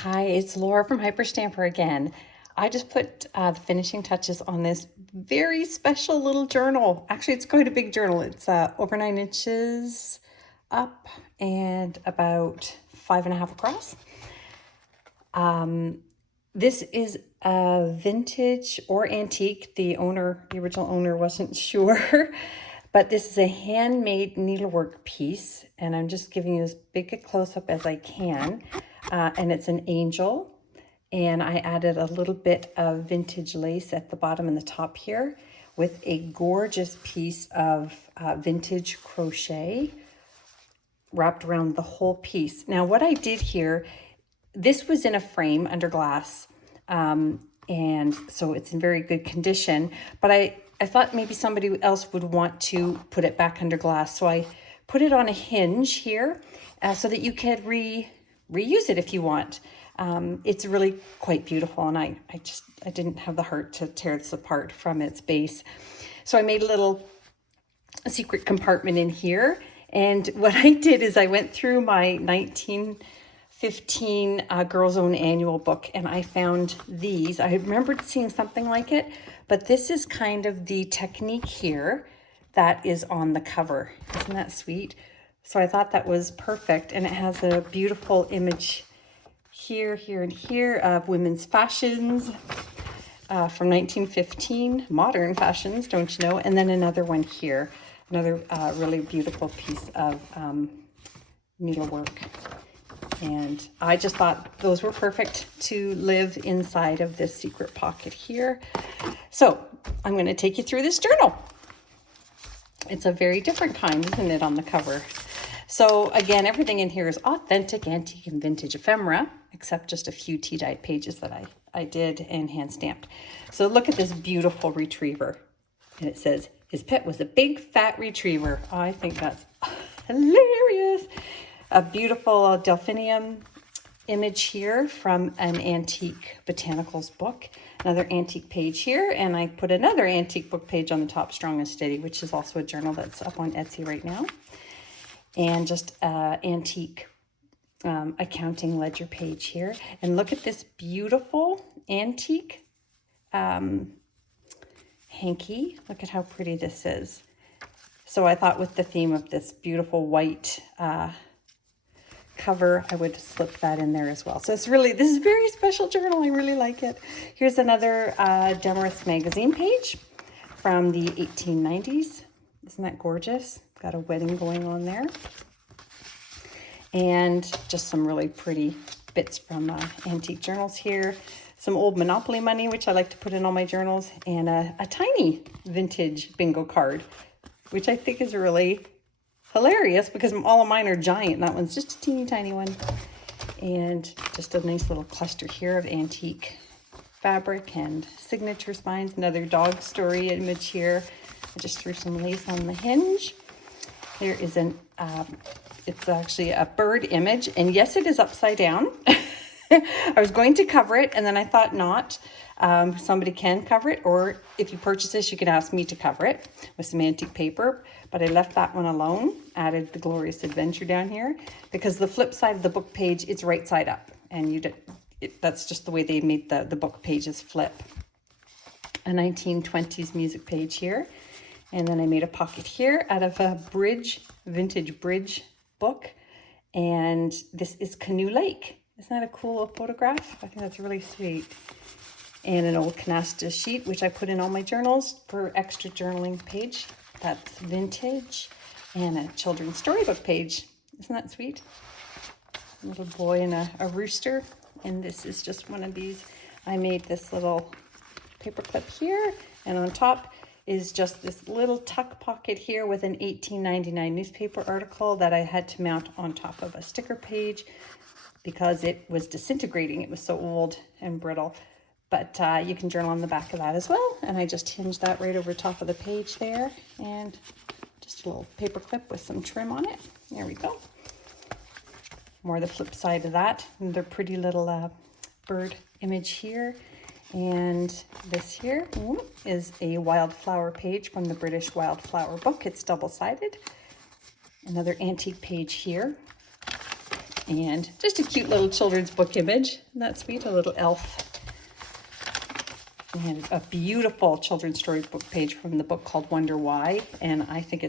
Hi, it's Laura from Hyperstamper again. I just put the finishing touches on this very special little journal. Actually, it's quite a big journal. It's over 9 inches up and about 5.5 across. This is a vintage or antique. The original owner wasn't sure, but this is a handmade needlework piece, and I'm just giving you as big a close-up as I can. And it's an angel, and I added a little bit of vintage lace at the bottom and the top here with a gorgeous piece of vintage crochet wrapped around the whole piece. Now, what I did here, this was in a frame under glass, and so it's in very good condition, but I thought maybe somebody else would want to put it back under glass, so I put it on a hinge here so that you could reuse it if you want. It's really quite beautiful, and I didn't have the heart to tear this apart from its base. So I made a little secret compartment in here, and what I did is I went through my 1915 Girls Own annual book, and I found these. I remembered seeing something like it, but this is kind of the technique here that is on the cover. Isn't that sweet? So I thought that was perfect, and it has a beautiful image here, here, and here of women's fashions from 1915, modern fashions, don't you know? And then another one here, another really beautiful piece of needlework. And I just thought those were perfect to live inside of this secret pocket here. So I'm going to take you through this journal. It's a very different kind, isn't it, on the cover? So again, everything in here is authentic, antique, and vintage ephemera, except just a few tea-dyed pages that I did and hand stamped. So look at this beautiful retriever. And it says, his pet was a big fat retriever. I think that's hilarious. A beautiful delphinium image here from an antique botanicals book. Another antique page here, and I put another antique book page on the top, Strong and Steady, which is also a journal that's up on Etsy right now. And just antique accounting ledger page here. And look at this beautiful antique hanky. Look at how pretty this is. So I thought with the theme of this beautiful white cover, I would slip that in there as well. So this is a very special journal. I really like it. Here's another Demarest magazine page from the 1890s. Isn't that gorgeous? Got a wedding going on there. And just some really pretty bits from antique journals here. Some old Monopoly money, which I like to put in all my journals. And a tiny vintage bingo card, which I think is really hilarious because all of mine are giant. That one's just a teeny tiny one. And just a nice little cluster here of antique fabric and signature spines. Another dog story image here. I just threw some lace on the hinge. There is it's actually a bird image, and yes, it is upside down. I was going to cover it, and then I thought not. Somebody can cover it, or if you purchase this, you can ask me to cover it with some antique paper, but I left that one alone, added the Glorious Adventure down here, because the flip side of the book page, it's right side up, and that's just the way they made the book pages flip. A 1920s music page here. And then I made a pocket here out of a vintage bridge book. And this is Canoe Lake. Isn't that a cool photograph? I think that's really sweet. And an old canasta sheet, which I put in all my journals for extra journaling page. That's vintage. And a children's storybook page. Isn't that sweet? A little boy and a rooster. And this is just one of these. I made this little paper clip here. And on top is just this little tuck pocket here with an 1899 newspaper article that I had to mount on top of a sticker page because it was disintegrating. It was so old and brittle. But you can journal on the back of that as well. And I just hinged that right over top of the page there. And just a little paper clip with some trim on it. There we go. More the flip side of that. Another pretty little bird image here. And this here is a wildflower page from the British Wildflower book. It's double-sided. Another antique page here. And just a cute little children's book image. Isn't that sweet? A little elf. And a beautiful children's storybook page from the book called Wonder Why. And I think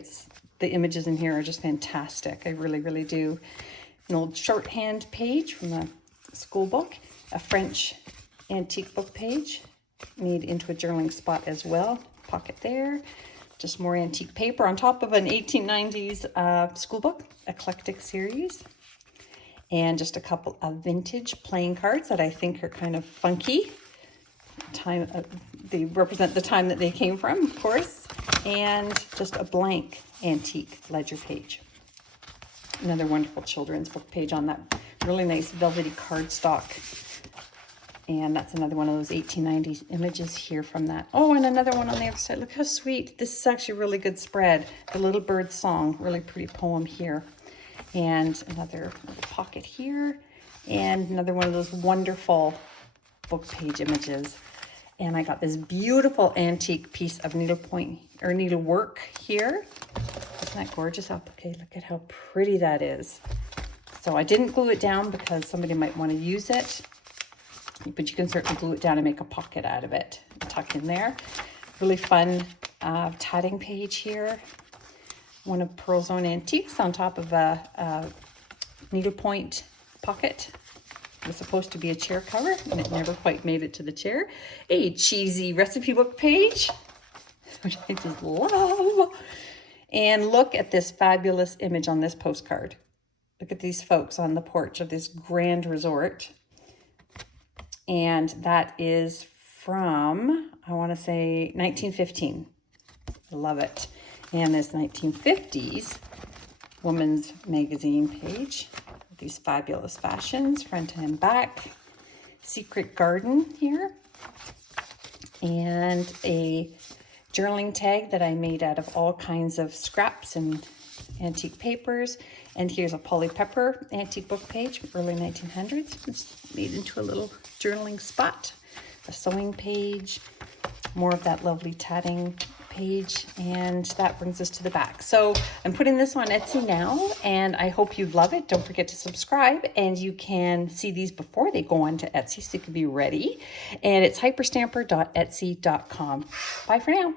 the images in here are just fantastic. I really, really do. An old shorthand page from a school book. A French antique book page made into a journaling spot as well. Pocket there. Just more antique paper on top of an 1890s school book, eclectic series. And just a couple of vintage playing cards that I think are kind of funky. They represent the time that they came from, of course. And just a blank antique ledger page. Another wonderful children's book page on that really nice velvety cardstock. And that's another one of those 1890s images here from that. Oh, and another one on the other side. Look how sweet. This is actually a really good spread. The Little Bird Song, really pretty poem here. And another little pocket here. And another one of those wonderful book page images. And I got this beautiful antique piece of needlepoint or needlework here. Isn't that gorgeous? Oh, okay, look at how pretty that is. So I didn't glue it down because somebody might want to use it. But you can certainly glue it down and make a pocket out of it. Tuck in there. Really fun tatting page here. One of Pearl's Own Antiques on top of a needlepoint pocket. It was supposed to be a chair cover and it never quite made it to the chair. A cheesy recipe book page, which I just love. And look at this fabulous image on this postcard. Look at these folks on the porch of this grand resort. And that is from, I want to say, 1915. I love it. And this 1950s woman's magazine page. These fabulous fashions, front and back. Secret garden here. And a journaling tag that I made out of all kinds of scraps and antique papers. And here's a Polly Pepper antique book page, early 1900s. It's made into a little journaling spot. A sewing page, more of that lovely tatting page, and that brings us to the back. So I'm putting this on Etsy now, and I hope you love it. Don't forget to subscribe, and you can see these before they go on to Etsy so you can be ready. And it's hyperstamper.etsy.com. Bye for now.